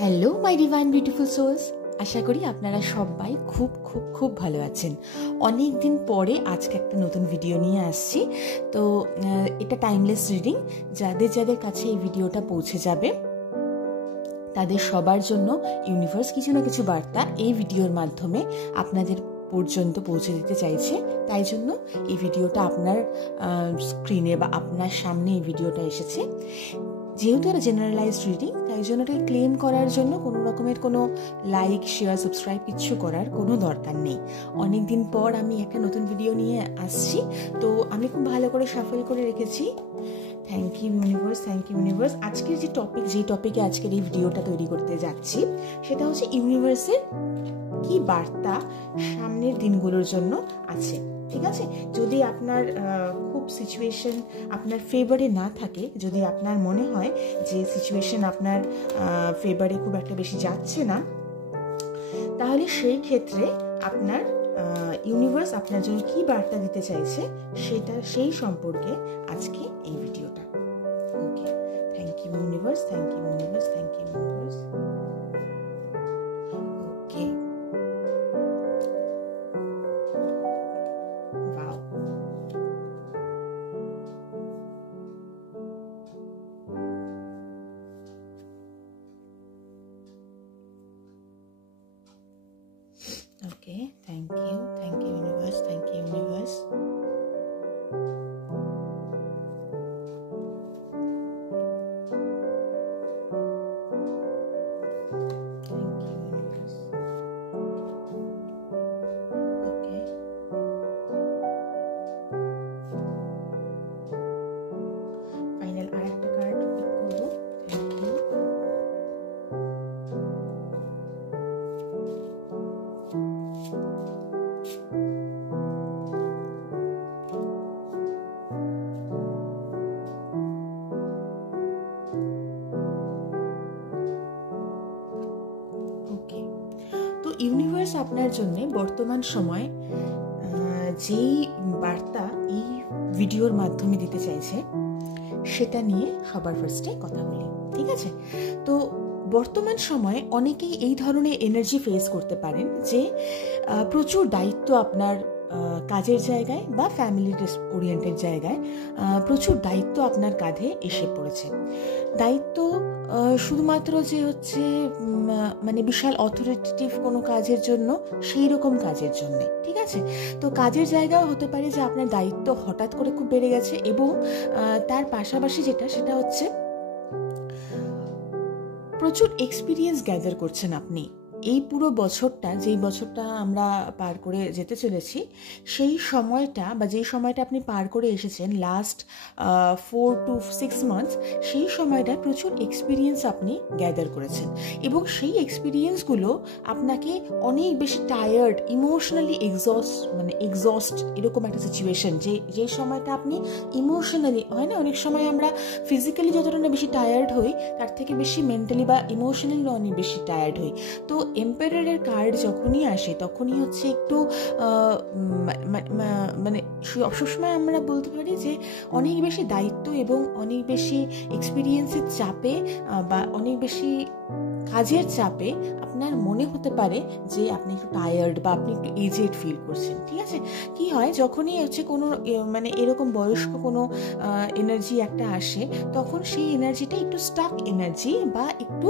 Hello my divine beautiful souls, আশা করি আপনারা সবাই খুব খুব খুব ভালো আছেন। অনেক দিন পরে আজকে একটা নতুন ভিডিও নিয়ে আসছি। তো এটা টাইমলেস রিডিং। যাদের যাদের কাছে এই ভিডিওটা পৌঁছে যাবে তাদের সবার জন্য ইউনিভার্স কিছু না কিছু বার্তা এই ভিডিওর মাধ্যমে আপনাদের পর্যন্ত পৌঁছে দিতে চাইছে। তাই জন্য এই ভিডিওটা আপনার স্ক্রিনে বা আপনার সামনে এই ভিডিওটা এসেছে। যেহেতু এটা জেনারেলাইজড রিডিং, তাই জন্য এটাকে ক্লেম করার জন্য কোনো রকমের কোনো লাইক শেয়ার সাবস্ক্রাইব কিচ্ছু করার কোনো দরকার নেই। অনেক দিন পর আমি একটা নতুন ভিডিও নিয়ে আসছি, তো আমি খুব ভালো করে শাফল করে রেখেছি। Thank you universe, thank you universe. আজকের যে টপিকে আজকের এই ভিডিওটা তৈরি করতে যাচ্ছি সেটা হচ্ছে ইউনিভার্সের কি বার্তা সামনের দিনগুলোর জন্য আছে। ঠিক আছে, যদি আপনার খুব সিচুয়েশন আপনার ফেভারে না থাকে, যদি আপনার মনে হয় যে সিচুয়েশন আপনার ফেভারে খুব একটা বেশি যাচ্ছে না, তাহলে সেই ক্ষেত্রে আপনার ইউনিভার্স আপনার জন্য কি বার্তা দিতে চাইছে সেই সম্পর্কে আজকে এই ভিডিওটা। Okay, thank you universe, thank you universe, thank you universe. Okay, okay, thank you universe, thank you universe. Thank you universe. Okay, final আরেকটা কার্ড পিক করব। Thank you. ইউনিভার্স আপনার জন্য বর্তমান সময় যেই বার্তা এই ভিডিওর মাধ্যমে দিতে চাইছে সেটা নিয়ে সবার ফার্স্টে কথা বলি। ঠিক আছে, তো বর্তমান সময়ে অনেকেই এই ধরনের এনার্জি ফেস করতে পারেন যে প্রচুর দায়িত্ব আপনার কাজের জায়গায় বা ফ্যামিলি ওরিয়েন্টেড জায়গায় প্রচুর দায়িত্ব আপনার কাঁধে এসে পড়েছে। দায়িত্ব শুধুমাত্র যে হচ্ছে মানে বিশাল অথরিটেটিভ কোনো কাজের জন্য, সেই রকম কাজের জন্য। ঠিক আছে, তো কাজের জায়গাও হতে পারে যে আপনার দায়িত্ব হঠাৎ করে খুব বেড়ে গেছে, এবং তার পাশাপাশি সেটা হচ্ছে প্রচুর এক্সপিরিয়েন্স গ্যাদার করছেন আপনি। এই পুরো বছরটা, যেই বছরটা আমরা পার করে যেতে চলেছি, সেই সময়টা বা যেই সময়টা আপনি পার করে এসেছেন লাস্ট 4 to 6 months, সেই সময়টা প্রচুর এক্সপিরিয়েন্স আপনি গ্যাদার করেছেন, এবং সেই এক্সপিরিয়েন্সগুলো আপনাকে অনেক বেশি টায়ার্ড, ইমোশনালি এক্সস্ট এরকম একটা সিচুয়েশন, যে সময়টা আপনি ইমোশনালি, হয় না অনেক সময় আমরা ফিজিক্যালি যতটা না বেশি টায়ার্ড হই, তার থেকে বেশি মেন্টালি বা ইমোশনালি অনেক বেশি টায়ার্ড হই। তো এম্পায়ারের কার্ড যখনই আসে তখনই হচ্ছে একটু মানে সবসময় আমরা বলতে পারি যে অনেক বেশি দায়িত্ব এবং অনেক বেশি এক্সপিরিয়েন্সের চাপে বা অনেক বেশি কাজের চাপে আপনার মনে হতে পারে যে আপনি একটু টায়ার্ড বা আপনি একটু এজেড ফিল করছেন। ঠিক আছে, কি হয় যখনই হচ্ছে কোনো মানে এরকম বয়স্ক কোনো এনার্জি একটা আসে, তখন সেই এনার্জিটা একটু স্টাক এনার্জি বা একটু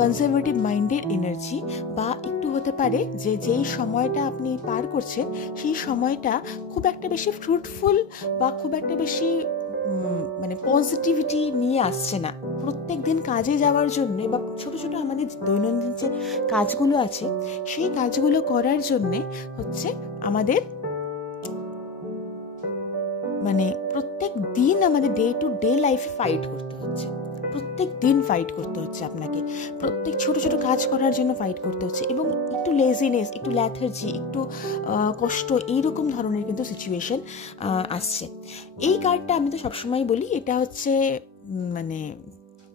কনজারভেটিভ মাইন্ডের এনার্জি, বা একটু হতে পারে যে যেই সময়টা আপনি পার করছেন সেই সময়টা খুব একটা বেশি ফ্রুটফুল বা খুব একটা বেশি মানে পজিটিভিটি নিয়ে আসছে না। প্রত্যেক দিন কাজে যাওয়ার জন্য বা ছোট ছোট আমাদের দৈনন্দিন যে কাজগুলো আছে, সেই কাজগুলো করার জন্যে হচ্ছে আমাদের মানে প্রত্যেক দিন আমাদের ডে টু ডে লাইফে ফাইট করতে হচ্ছে। প্রত্যেক দিন ফাইট করতে হচ্ছে আপনাকে, প্রত্যেক ছোট ছোট কাজ করার জন্য ফাইট করতে হচ্ছে, এবং একটু লেজিনেস, একটু ল্যাথার্জি, একটু কষ্ট, এইরকম ধরনের কিন্তু সিচুয়েশন আসছে। এই কার্ডটা আমি তো সবসময় বলি, এটা হচ্ছে মানে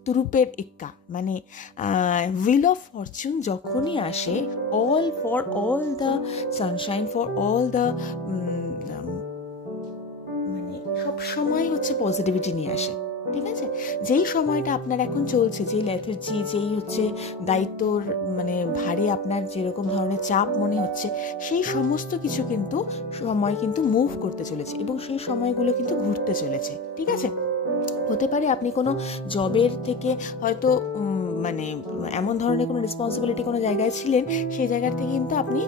তুরুপের এক্কা, মানে হুইল অফ ফরচুন যখনই আসে, for all the Sunshine, for all the মানে সব সময় হচ্ছে পজিটিভিটি নিয়ে আসে। ঠিক আছে? যেই সময়টা আপনার এখন চলছে, যেই লেথার্জি, যেই হচ্ছে দায়িত্বর মানে ভারী আপনার যেরকম ধরনের চাপ মনে হচ্ছে, সেই সমস্ত কিছু কিন্তু সময় কিন্তু মুভ করতে চলেছে এবং সেই সময়গুলো কিন্তু ঘুরতে চলেছে। ঠিক আছে? হতে পারে আপনি কোনো জবের থেকে হয়তো মানে এমন ধরনের কোনো রেসপন্সিবিলিটি কোনো জায়গায় ছিলেন, সেই জায়গার থেকে কিন্তু আপনি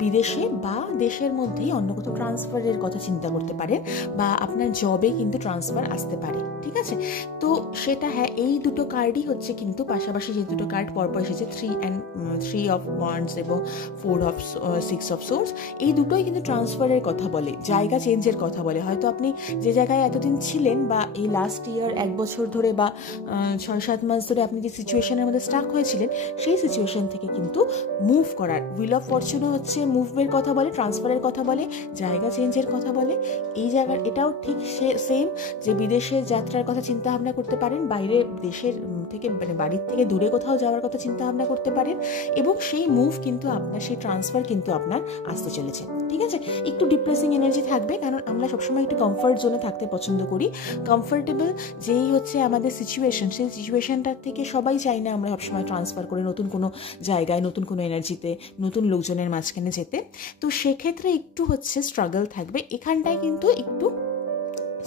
বিদেশে বা দেশের মধ্যেই অন্য কোথাও ট্রান্সফারের কথা চিন্তা করতে পারেন, বা আপনার জবে কিন্তু ট্রান্সফার আসতে পারে। ঠিক আছে? তো সেটা হ্যাঁ, এই দুটো কার্ডই হচ্ছে কিন্তু পাশাপাশি যে দুটো কার্ড পরপর এসেছে, 3 অফ ওয়ান্ডস এবং 6 অফ সোর্স, এই দুটোই কিন্তু ট্রান্সফারের কথা বলে, জায়গা চেঞ্জের কথা বলে। হয়তো আপনি যে জায়গায় এতদিন ছিলেন বা এই লাস্ট ইয়ার 1 বছর ধরে বা 6-7 মাস ধরে আপনি যে সিচুয়েশনের মধ্যে স্টাক হয়েছিলেন, সেই সিচুয়েশন থেকে কিন্তু মুভ করার, হুইল অফ ফরচুনও হচ্ছে মুভের কথা বলে, ট্রান্সফারের কথা বলে, জায়গা চেঞ্জের কথা বলে। এই জায়গার এটাও ঠিক সেম, যে বিদেশে যাত্রার কথা চিন্তা ভাবনা করতে পারেন, বাইরে দেশের থেকে মানে বাড়ির থেকে দূরে কোথাও যাওয়ার কথা চিন্তা ভাবনা করতে পারেন, এবং সেই মুভ কিন্তু আপনার, সেই ট্রান্সফার কিন্তু আপনার আসতে চলেছে। ঠিক আছে? একটু ডিপ্রেসিং এনার্জি থাকবে, কারণ আমরা সবসময় একটু কমফর্ট জোনে থাকতে পছন্দ করি। কমফর্টেবল যেই হচ্ছে আমাদের সিচুয়েশন, সেই সিচুয়েশনটার থেকে সবাই চাই না আমরা সবসময় ট্রান্সফার করে নতুন কোনো জায়গায়, নতুন কোনো এনার্জিতে, নতুন লোকজনের মাঝখানে যেতে। তো সেক্ষেত্রে একটু হচ্ছে স্ট্রাগল থাকবে এখানটায়, কিন্তু একটু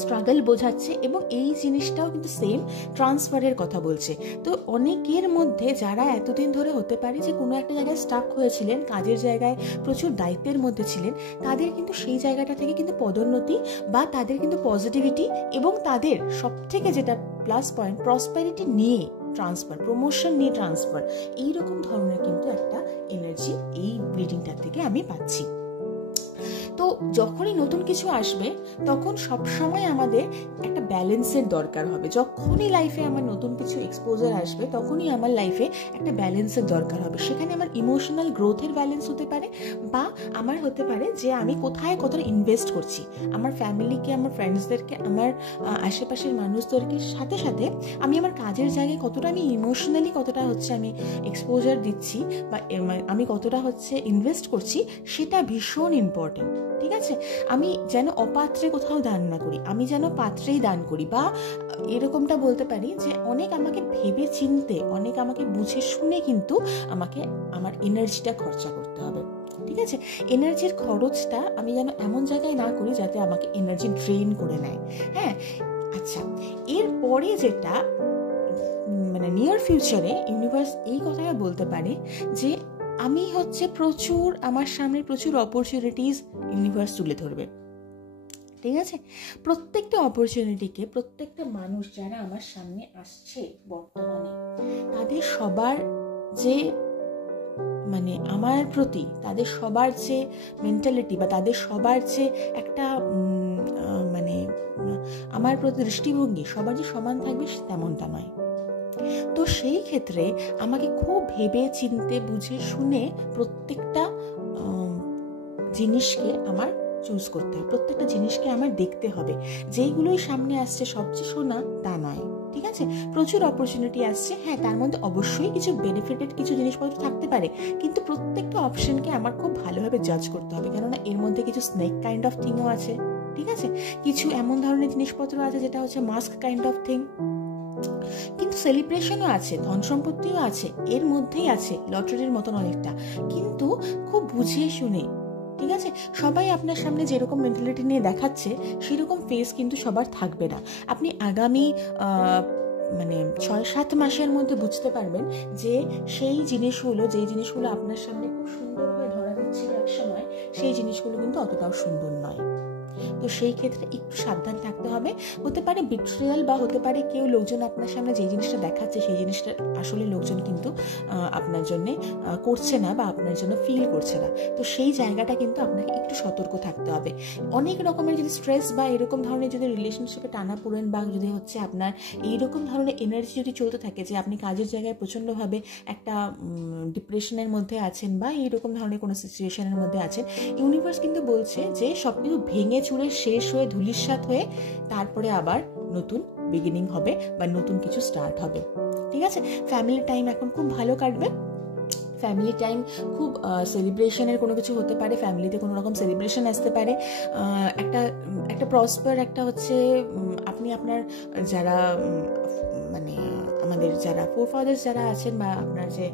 স্ট্রাগল বোঝাচ্ছে, এবং এই জিনিসটাও কিন্তু সেম ট্রান্সফারের কথা বলছে। তো অনেকের মধ্যে যারা এতদিন ধরে হতে পারে যে কোনো একটা জায়গায় স্টাক হয়েছিলেন, কাজের জায়গায় প্রচুর দায়িত্বের মধ্যে ছিলেন, তাদের কিন্তু সেই জায়গাটা থেকে কিন্তু পদোন্নতি বা তাদের কিন্তু পজিটিভিটি, এবং তাদের সব থেকে যেটা প্লাস পয়েন্ট, প্রসপারিটি নিয়ে ট্রান্সফার, প্রমোশন নিয়ে ট্রান্সফার, এইরকম ধরনের কিন্তু একটা এনার্জি এই রিডিংটার থেকে আমি পাচ্ছি। তো যখনই নতুন কিছু আসবে তখন সবসময় আমাদের একটা ব্যালেন্সের দরকার হবে। যখনই লাইফে আমার নতুন কিছু এক্সপোজার আসবে, তখনই আমার লাইফে একটা ব্যালেন্সের দরকার হবে। সেখানে আমার ইমোশনাল গ্রোথের ব্যালেন্স হতে পারে, বা আমার হতে পারে যে আমি কোথায় কতটা ইনভেস্ট করছি, আমার ফ্যামিলিকে, আমার ফ্রেন্ডসদেরকে, আমার আশেপাশের মানুষদেরকে সাথে সাথে আমি আমার কাজের জায়গায় কতটা আমি ইমোশনালি কতটা হচ্ছে আমি এক্সপোজার দিচ্ছি, বা আমি কতটা হচ্ছে ইনভেস্ট করছি, সেটা ভীষণ ইম্পর্টেন্ট। ঠিক আছে? আমি যেন অপাত্রে কোথাও দান না করি, আমি যেন পাত্রেই দান করি, বা এরকমটা বলতে পারি যে অনেক আমাকে ভেবে চিনতে, অনেক আমাকে বুঝে শুনে কিন্তু আমাকে আমার এনার্জিটা খরচা করতে হবে। ঠিক আছে? এনার্জির খরচটা আমি যেন এমন জায়গায় না করি যাতে আমাকে এনার্জি ড্রেন করে নেয়। হ্যাঁ, আচ্ছা, এরপরে যেটা মানে নিয়ার ফিউচারে ইউনিভার্স এই কথাটা বলতে পারে যে আমি হচ্ছে প্রচুর, আমার সামনে প্রচুর অপরচুনিটিস ইউনিভার্স তুলে ধরবে। ঠিক আছে? প্রত্যেকটা অপরচুনিটিকে, প্রত্যেকটা মানুষ যারা আমার সামনে আসছে বর্তমানে, তাদের সবার যে মানে আমার প্রতি তাদের সবার যে মেন্টালিটি, বা তাদের সবার যে একটা মানে আমার প্রতি দৃষ্টিভঙ্গি, সবার যে সমান থাকবে তেমনটা নয়। তো সেই ক্ষেত্রে আমাকে খুব ভেবে চিনতে বুঝে শুনে প্রত্যেকটা জিনিসকে আমার চুজ করতে হবে, প্রত্যেকটা জিনিসকে আমার দেখতে হবে। যেইগুলোই সামনে আসছে সবচেয়ে শোনা তা নয়। ঠিক আছে? প্রচুর অপরচুনিটি আসছে, হ্যাঁ, তার মধ্যে অবশ্যই কিছু বেনিফিটেড কিছু জিনিসপত্র থাকতে পারে, কিন্তু প্রত্যেকটা অপশনকে আমার খুব ভালোভাবে জাজ করতে হবে, কেননা এর মধ্যে কিছু স্নেক কাইন্ড অফ থিংও আছে। ঠিক আছে? কিছু এমন ধরনের জিনিসপত্র আছে যেটা হচ্ছে মাস্ক কাইন্ড অফ থিং, কিন্তু সেলিব্রেশনও আছে, ধন সম্পত্তিও আছে, এর মধ্যেই আছে লটারির মতন অনেকটা, কিন্তু খুব বুঝিয়ে শুনে। ঠিক আছে? সবাই আপনার সামনে যেরকম মেন্টালিটি নিয়ে দেখাচ্ছে সেরকম ফেস কিন্তু সবার থাকবে না। আপনি আগামী মানে 6-7 মাসের মধ্যে বুঝতে পারবেন যে সেই জিনিসগুলো, যেই জিনিসগুলো আপনার সামনে খুব সুন্দরভাবে ধরা দিচ্ছিল এক সময়, সেই জিনিসগুলো কিন্তু অতটাও সুন্দর নয়। তো সেই ক্ষেত্রে একটু সাবধান থাকতে হবে। হতে পারে বিট্রিয়াল, বা হতে পারে কেউ লোকজন আপনার সামনে যে জিনিসটা দেখাচ্ছে সেই জিনিসটা আসলে লোকজন কিন্তু আপনার জন্য করছে না, বা আপনার জন্য ফিল করছে না। তো সেই জায়গাটা কিন্তু আপনাকে একটু সতর্ক থাকতে হবে। অনেক রকমের যদি স্ট্রেস বা এরকম ধরনের যদি রিলেশনশিপে টানা পড়েন, বা যদি হচ্ছে আপনার এইরকম ধরনের এনার্জি যদি চলতে থাকে যে আপনি কাজের জায়গায় প্রচণ্ডভাবে একটা ডিপ্রেশনের মধ্যে আছেন, বা এইরকম ধরনের কোনো সিচুয়েশনের মধ্যে আছেন, ইউনিভার্স কিন্তু বলছে যে সব কিছু ভেঙে চুরে শেষ হয়ে ধূলিসাৎ হয়ে তারপরে আবার নতুন বিগিনিং হবে, বা নতুন কিছু স্টার্ট হবে। ঠিক আছে? ফ্যামিলি টাইম এখন খুব ভালো কাটবে। ফ্যামিলি টাইম, খুব সেলিব্রেশনের কোনো কিছু হতে পারে, ফ্যামিলিতে কোনো রকম সেলিব্রেশন আসতে পারে, একটা প্রসপার একটা হচ্ছে আপনি আপনার যারা মানে আমাদের যারা ফোরফাদার্স যারা আছেন বা আপনার যে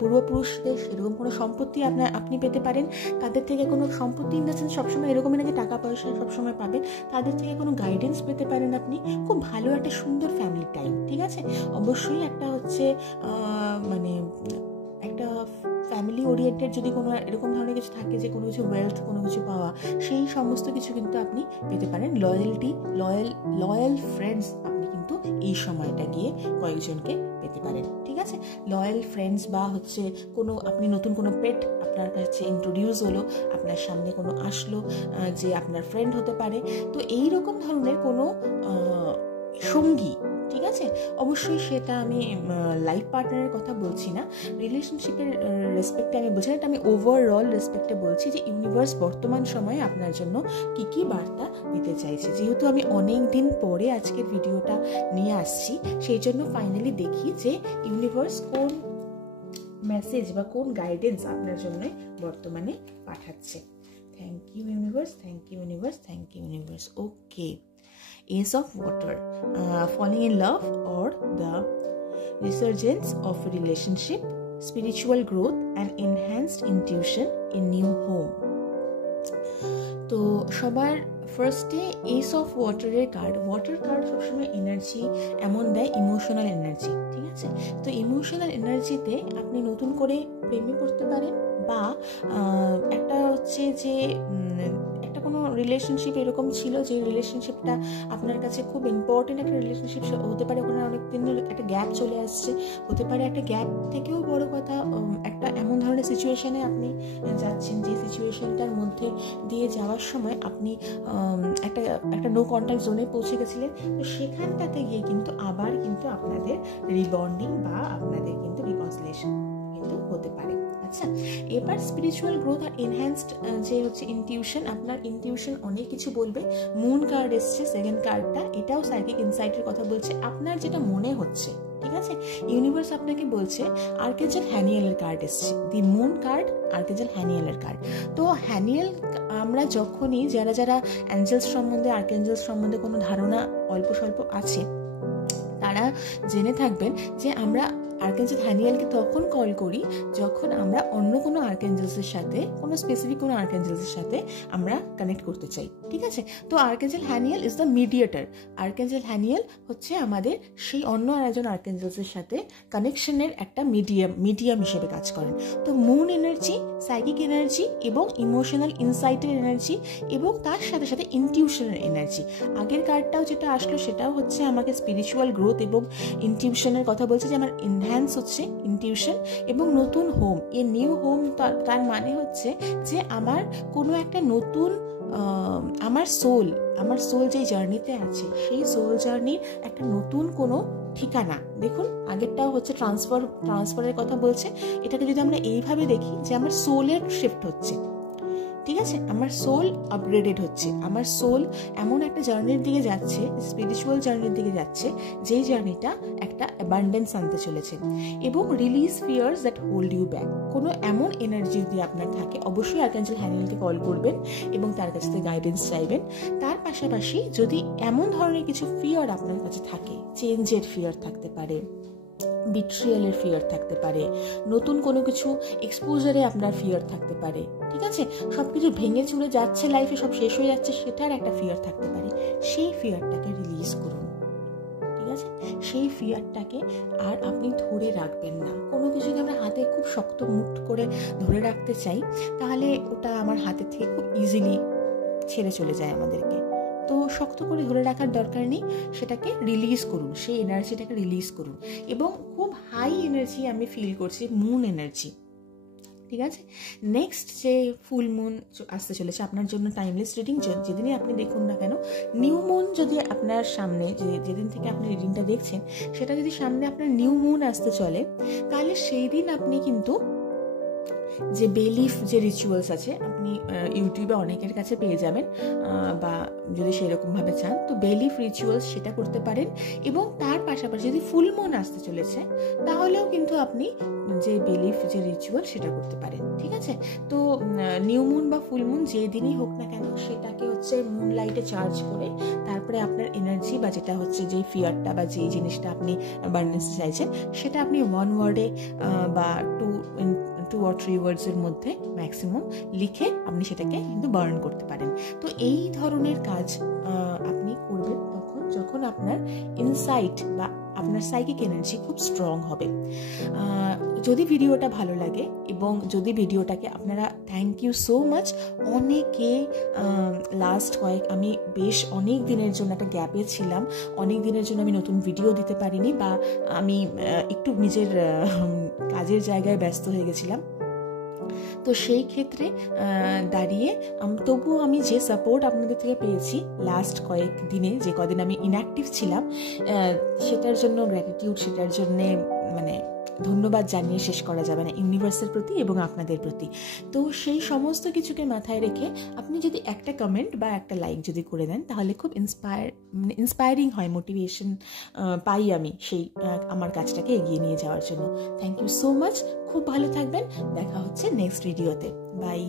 পূর্বপুরুষদের এরকম কোনো সম্পত্তি আপনি পেতে পারেন, তাদের থেকে কোনো সম্পত্তি ইন দ্য সেন্স সবসময় এরকমই না যে টাকা পয়সা সবসময় পাবেন, তাদের থেকে কোনো গাইডেন্স পেতে পারেন আপনি। খুব ভালো একটা সুন্দর ফ্যামিলি টাইম, ঠিক আছে। অবশ্যই একটা হচ্ছে মানে একটা ফ্যামিলি ওরিয়েন্টেড যদি কোনো এরকম ধরনের কিছু থাকে যে কোনো কিছু ওয়েলথ, কোনো কিছু পাওয়া, সেই সমস্ত কিছু কিন্তু আপনি পেতে পারেন। লয়াল ফ্রেন্ডস আপনি কিন্তু এই সময়টা গিয়ে কয়েকজনকে পেতে পারেন, ঠিক আছে। লয়াল ফ্রেন্ডস বা হচ্ছে কোনো আপনি নতুন কোনো পেট আপনার কাছে ইন্ট্রোডিউস হলো, আপনার সামনে কোনো আসলো যে আপনার ফ্রেন্ড হতে পারে, তো এই রকম ধরনের কোনো সঙ্গী, ঠিক আছে। অবশ্যই সেটা আমি লাইফ পার্টনারের কথা বলছি না, রিলেশনশিপের রেসপেক্টে আমি বলছি না, এটা আমি ওভারঅল রেসপেক্টে বলছি যে ইউনিভার্স বর্তমান সময়ে আপনার জন্য কি কি বার্তা দিতে চাইছে। যেহেতু আমি অনেক দিন পরে আজকের ভিডিওটা নিয়ে আসছি, সেই জন্য ফাইনালি দেখি যে ইউনিভার্স কোন মেসেজ বা কোন গাইডেন্স আপনার জন্য বর্তমানে পাঠাচ্ছে। Thank you universe, thank you universe, thank you universe. Okay, Ace of Water, falling in love or the resurgence of a relationship, spiritual growth and enhanced intuition in new home. তো সবার ফার্স্টে ace of ওয়াটারের card. Water card সবসময় energy এমন দেয়, emotional energy, ঠিক আছে। তো ইমোশনাল এনার্জিতে আপনি নতুন করে প্রেমে করতে পারেন, বা একটা হচ্ছে যে একটা কোনো রিলেশনশিপ এরকম ছিল যে রিলেশনশিপটা আপনার কাছে খুব ইম্পর্টেন্ট একটা রিলেশনশিপ হতে পারে, ওখানে অনেক দিনের একটা গ্যাপ চলে আসছে, হতে পারে একটা গ্যাপ থেকেও বড় কথা একটা এমন ধরনের সিচুয়েশনে আপনি যাচ্ছেন যে সিচুয়েশনটার মধ্যে দিয়ে যাওয়ার সময় আপনি একটা নো কন্ট্যাক্ট জোনে পৌঁছে গেছিলেন। তো সেখানটাতে গিয়ে কিন্তু আবার কিন্তু আপনাদের রিবন্ডিং বা আপনাদের কিন্তু রিকনসিলিয়েশন কিন্তু হতে পারে। আচ্ছা, এবার স্পিরিচুয়াল গ্রোথ আর এনহ্যান্সড যে হচ্ছে ইনটিউশন, আপনার ইনটিউশন অনেক কিছু বলবে। মুন কার্ড এসছে সেকেন্ড কার্ডটা, এটাও সাইকিক ইনসাইটের কথা বলছে, আপনার যেটা মনে হচ্ছে, ঠিক আছে। ইউনিভার্স আপনাকে বলছে, আর্কেঞ্জেল হ্যানিয়েলের কার্ড এসছে, দি মুন কার্ড, আর্কেঞ্জেল হ্যানিয়েলের কার্ড। তো হ্যানিয়েল আমরা যখনই যারা অ্যাঞ্জেলস সম্বন্ধে, আর্কেঞ্জেলস সম্বন্ধে কোনো ধারণা অল্প স্বল্প আছে, তারা জেনে থাকবেন যে আমরা আর্কেঞ্জেল হ্যানিয়েলকে তখন কল করি যখন আমরা অন্য কোনো আর্কেঞ্জেলসের সাথে, কোনো স্পেসিফিক কোনো আর্কেঞ্জেলসের সাথে আমরা কানেক্ট করতে চাই, ঠিক আছে। তো archangel Haniel is the mediator. Archangel Haniel হচ্ছে আমাদের সেই অন্য আরেকজন আর্কেঞ্জেলসের সাথে কানেকশনের একটা মিডিয়াম হিসেবে কাজ করেন। তো মুন এনার্জি, সাইকিক এনার্জি এবং ইমোশনাল ইনসাইটের এনার্জি এবং তার সাথে সাথে ইনটিউশনের এনার্জি। আগের কার্ডটাও যেটা আসলো সেটাও হচ্ছে আমাকে স্পিরিচুয়াল গ্রোথ এবং ইনটিউশনের কথা বলছে, যে আমার এনহ্যান্স হচ্ছে ইনটিউশন এবং নতুন হোম। এই নিউ হোম তার মানে হচ্ছে যে আমার কোনো একটা নতুন আমার সোল যে জার্নিতে আছে, সেই সোল জার্নির একটা নতুন কোনো ঠিকানা। দেখুন, আগেরটাও হচ্ছে ট্রান্সফারের কথা বলছে, এটাকে যদি আমরা এইভাবে দেখি যে আমার সোলের শিফট হচ্ছে, ঠিক আছে, আমার সোল আপগ্রেডেড হচ্ছে, আমার সোল এমন একটা জার্নির দিকে যাচ্ছে, স্পিরিচুয়াল জার্নির দিকে যাচ্ছে, যেই জার্নিটা একটা অ্যাবান্ডেন্স আনতে চলেছে। এবং release fears that hold you back. কোনো এমন এনার্জি যদি আপনার থাকে, অবশ্যই আর্কেঞ্জেল হ্যানিয়েলকে কল করবেন এবং তার কাছ থেকে গাইডেন্স চাইবেন। তার পাশাপাশি যদি এমন ধরনের কিছু ফিয়ার আপনার কাছে থাকে, চেঞ্জের ফিয়ার থাকতে পারে, বিট্রিয়ালের ফিয়ার থাকতে পারে, নতুন কোনো কিছু এক্সপোজারে আপনার ফিয়ার থাকতে পারে, ঠিক আছে, সব কিছু ভেঙে চুরে যাচ্ছে, লাইফে সব শেষ হয়ে যাচ্ছে, সেটার একটা ফিয়ার থাকতে পারে। সেই ফিয়ারটাকে রিলিজ করুন, ঠিক আছে। সেই ফিয়ারটাকে আর আপনি ধরে রাখবেন না। কোনো কিছু যদি আমরা হাতে খুব শক্ত মুঠ করে ধরে রাখতে চাই, তাহলে ওটা আমার হাতের থেকে খুব ইজিলি ছেড়ে চলে যায় আমাদেরকে। তো শক্ত করে ধরে রাখার দরকার নেই, সেটাকে রিলিজ করুন, সেই এনার্জিটাকে রিলিজ করুন। এবং খুব হাই এনার্জি আমি ফিল করছি, মুন এনার্জি, ঠিক আছে। নেক্সট যে ফুল মুন আসতে চলেছে আপনার জন্য টাইমলেস রিডিং, যেদিনই আপনি দেখুন না কেন, নিউ মুন যদি আপনার সামনে, যেদিন থেকে আপনি রিডিংটা দেখছেন, সেটা যদি সামনে আপনার নিউ মুন আসতে চলে, তাহলে সেই দিন আপনি কিন্তু যে বেলিফ যে রিচুয়ালস আছে আপনি ইউটিউবে অনেকের কাছে পেয়ে যাবেন, বা যদি সেরকমভাবে চান তো বেলিফ রিচুয়ালস সেটা করতে পারেন। এবং তার পাশাপাশি যদি ফুল মুন আসতে চলেছে তাহলেও কিন্তু আপনি যে বেলিফ যে রিচুয়াল সেটা করতে পারেন, ঠিক আছে? তো নিউ মুন বা ফুল মুন যে দিনই হোক না কেন সেটাকে হচ্ছে মুন লাইটে চার্জ করে তারপরে আপনার এনার্জি বা যেটা হচ্ছে যে ফিয়ারটা বা যে জিনিসটা আপনি বার্নেস চাইছেন সেটা আপনি ওয়ান ওয়ার্ডে বা টু অর 3 ওয়ার্ডসের মধ্যে ম্যাক্সিমাম লিখে আপনি সেটাকে কিন্তু বার্ন করতে পারেন। তো এই ধরনের কাজ আপনি করবেন তখন যখন আপনার ইনসাইট বা আপনার সাইকিক এনার্জি খুব স্ট্রং হবে। যদি ভিডিওটা ভালো লাগে এবং যদি ভিডিওটাকে আপনারা, থ্যাংক ইউ সো মাচ, অনেকে আমি বেশ অনেক দিনের জন্য একটা গ্যাপে ছিলাম, অনেক দিনের জন্য আমি নতুন ভিডিও দিতে পারিনি বা আমি একটু নিজের কাজের জায়গায় ব্যস্ত হয়ে গেছিলাম। তো সেই ক্ষেত্রে দাঁড়িয়ে তবুও আমি যে সাপোর্ট আপনাদের থেকে পেয়েছি লাস্ট কয়েক দিনে, যে কদিন আমি ইনঅ্যাক্টিভ ছিলাম, সেটার জন্য গ্র্যাটিটিউড, সেটার জন্যে মানে ধন্যবাদ জানিয়ে শেষ করা যাবে না ইউনিভার্সের প্রতি এবং আপনাদের প্রতি। তো সেই সমস্ত কিছুকে মাথায় রেখে আপনি যদি একটা কমেন্ট বা একটা লাইক যদি করে দেন তাহলে খুব ইন্সপায়ারিং হয়, মোটিভেশন পাই আমি সেই আমার কাজটাকে এগিয়ে নিয়ে যাওয়ার জন্য। থ্যাংক ইউ সো মাচ, খুব ভালো থাকবেন, দেখা হচ্ছে নেক্সট ভিডিওতে, বাই।